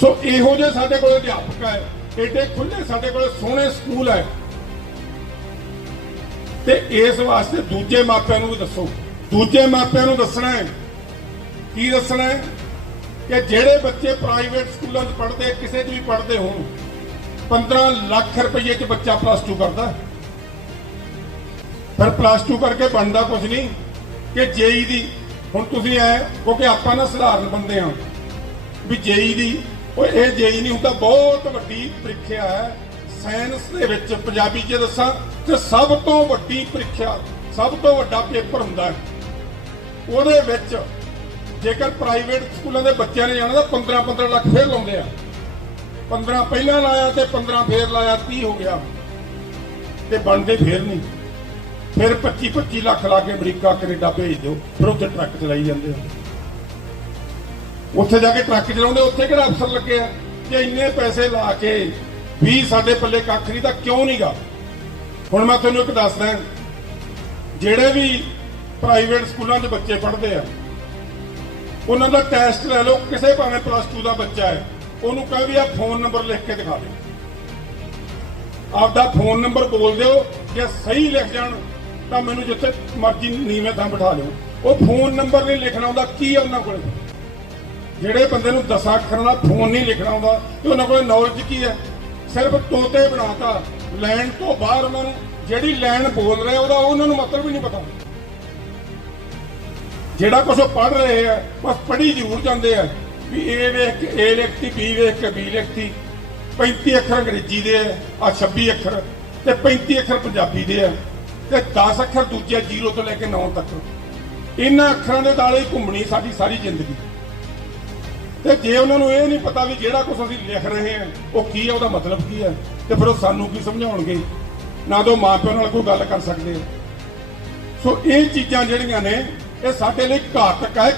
ਸੋ ਇਹੋ ਜਿਹੇ ਸਾਡੇ ਕੋਲ ਅਧਿਆਪਕ ਹੈ, ਏਡੇ ਖੁੱਲੇ ਸਾਡੇ ਕੋਲ ਸੋਹਣੇ ਸਕੂਲ ਹੈ। ਤੇ ਇਸ ਵਾਸਤੇ ਦੂਜੇ ਮਾਪਿਆਂ ਨੂੰ ਵੀ ਦੱਸੋ, ਦੂਜੇ ਮਾਪਿਆਂ ਨੂੰ ਦੱਸਣਾ ਹੈ। ਕੀ ਦੱਸਣਾ ਹੈ? ਕਿ ਜਿਹੜੇ ਬੱਚੇ ਪ੍ਰਾਈਵੇਟ ਸਕੂਲਾਂ 'ਚ ਪੜ੍ਹਦੇ, ਕਿਸੇ 'ਚ ਵੀ ਪੜ੍ਹਦੇ ਹੋਣ 15 ਲੱਖ ਰੁਪਏ 'ਚ ਬੱਚਾ ਪਲੱਸ 2 ਕਰਦਾ ਪਰ ਪਲੱਸ 2 ਕਰਕੇ ਬਣਦਾ ਕੁਝ ਨਹੀਂ ਕਿ ਜੇਈ ਦੀ, ਹੁਣ ਤੁਸੀਂ ਐ, ਕਿਉਂਕਿ ਆਪਾਂ ਨਾ ਸਧਾਰਨ ਬੰਦੇ ਹਾਂ, ਵੀ ਜੇਈ ਦੀ ਉਹ ਇਹ ਜੇਈ ਨਹੀਂ ਹੁੰਦਾ, ਬਹੁਤ ਵੱਡੀ ਪ੍ਰੀਖਿਆ ਹੈ। ਸਾਇੰਸ ਦੇ ਵਿੱਚ ਪੰਜਾਬੀ 'ਚ ਦੱਸਾਂ, ਤੇ ਸਭ ਤੋਂ ਵੱਡੀ ਪ੍ਰੀਖਿਆ, ਸਭ ਤੋਂ ਵੱਡਾ ਪੇਪਰ ਹੁੰਦਾ ਹੈ। ਉਹਦੇ ਵਿੱਚ ਜੇਕਰ ਪ੍ਰਾਈਵੇਟ ਸਕੂਲਾਂ ਦੇ ਬੱਚਿਆਂ ਨੇ ਜਾਣਾ, ਤਾਂ 15 15 ਲੱਖ ਫੇਰ ਲਾਉਂਦੇ ਆ। 15 ਪਹਿਲਾਂ ਲਾਇਆ ਤੇ 15 ਫੇਰ ਲਾਇਆ 30 ਹੋ ਗਿਆ। ਤੇ ਬਣਦੇ ਫੇਰ ਨਹੀਂ। ਫਿਰ 25 25 ਲੱਖ ਲਾ ਕੇ ਅਮਰੀਕਾ, ਕੈਨੇਡਾ ਭੇਜ ਦਿਓ, ਫਿਰ ਉੱਥੇ ਟਰੱਕ ਚਲਾਈ ਜਾਂਦੇ ਆ। ਉੱਥੇ ਜਾ ਕੇ ਟਰੱਕ ਚਲਾਉਂਦੇ, ਉੱਥੇ ਕਿਹੜਾ ਅਫਸਰ ਲੱਗੇ ਆ? ਕਿ ਇੰਨੇ ਪੈਸੇ ਲਾ ਕੇ ਵੀ ਸਾਡੇ ਪੱਲੇ ਕੱਖ ਨਹੀਂ, ਤਾਂ ਕਿਉਂ ਨਹੀਂਗਾ ਹੁਣ ਮੈਂ ਤੁਹਾਨੂੰ ਇੱਕ ਦੱਸਦਾ ਜਿਹੜੇ ਵੀ ਪ੍ਰਾਈਵੇਟ ਸਕੂਲਾਂ 'ਚ ਬੱਚੇ ਪੜ੍ਹਦੇ ਆ, ਉਹਨਾਂ ਦਾ ਟੈਸਟ ਲੈ ਲਓ, ਕਿਸੇ ਭਾਵੇਂ ਪਲੱਸ 2 ਦਾ ਬੱਚਾ ਹੈ, ਉਹਨੂੰ ਕਹੇ ਵੀ ਆ ਫੋਨ ਨੰਬਰ ਲਿਖ ਕੇ ਦਿਖਾ ਦੇ। ਆਪਦਾ ਫੋਨ ਨੰਬਰ ਬੋਲ ਦਿਓ, ਜੇ ਸਹੀ ਲਿਖ ਜਾਣ, ਤਾਂ ਮੈਨੂੰ ਜਿੱਥੇ ਮਰਜ਼ੀ ਨੀਵੇਂ ਥਾਂ ਬਿਠਾ ਲਿਓ। ਉਹ ਫੋਨ ਨੰਬਰ ਨਹੀਂ ਲਿਖਣਾ ਆਉਂਦਾ ਕੀ ਹੈ ਉਹਨਾਂ ਕੋਲ? ਜਿਹੜੇ ਬੰਦੇ ਨੂੰ ਦਸਾਂ ਅੱਖਰਾਂ ਦਾ ਫੋਨ ਨਹੀਂ ਲਿਖਣਾ ਆਉਂਦਾ ਤੇ ਉਹਨਾਂ ਕੋਲ ਨੌਲੇਜ ਕੀ ਹੈ? ਸਿਰਫ ਤੋਤੇ ਬਣਾਤਾ। ਲੈਣ ਤੋਂ ਬਾਹਰ ਉਹਨਾਂ ਨੂੰ ਜਿਹੜੀ ਲੈਣ ਬੋਲ ਰਿਹਾ ਉਹਦਾ ਉਹਨਾਂ ਨੂੰ ਮਤਲਬ ਹੀ ਨਹੀਂ ਪਤਾ। ਜਿਹੜਾ ਕੁਝ ਉਹ ਪੜ੍ਹ ਰਹੇ ਆ ਬਸ ਪੜ੍ਹੀ ਜ਼ਰੂਰ ਜਾਂਦੇ ਆ ਵੀ ਇਹ ਵੇਖ ਕੇ ਇਹ ਲਿਖਤੀ ਬੀ ਵੇਖ ਕੇ ਬੀ ਲਿਖਤੀ। 35 ਅੱਖਰ ਅੰਗਰੇਜ਼ੀ ਦੇ ਆ ਆਹ 26 ਅੱਖਰ। ਤੇ 35 ਅੱਖਰ ਪੰਜਾਬੀ ਦੇ ਆ ਤੇ 10 ਅੱਖਰ ਦੂਜੇ 0 ਤੋਂ ਲੈ ਕੇ 9 ਤੱਕ। ਇਹਨਾਂ ਅੱਖਰਾਂ ਦੇ ਦਾਲੇ ਹੀ ਘੁੰਮਣੀ ਸਾਡੀ ਸਾਰੀ ਜ਼ਿੰਦਗੀ। ਤੇ ਜੇ ਉਹਨਾਂ ਨੂੰ ਇਹ ਨਹੀਂ ਪਤਾ ਵੀ ਜਿਹੜਾ ਕੁਝ ਅਸੀਂ ਲਿਖ ਰਹੇ ਹਾਂ, ਉਹ ਕੀ ਹੈ ਉਹਦਾ ਮਤਲਬ ਕੀ ਹੈ ਤੇ ਫਿਰ ਉਹ ਸਾਨੂੰ ਕੀ ਸਮਝਾਉਣਗੇ? ਨਾ ਤਾਂ ਉਹ ਮਾਪਿਆਂ ਨਾਲ ਕੋਈ ਗੱਲ ਕਰ ਸਕਦੇ। ਸੋ ਇਹ ਚੀਜ਼ਾਂ ਜਿਹੜੀਆਂ ਨੇ, ਇਹ ਸਾਡੇ ਲਈ ਘਾਤਕ ਹੈ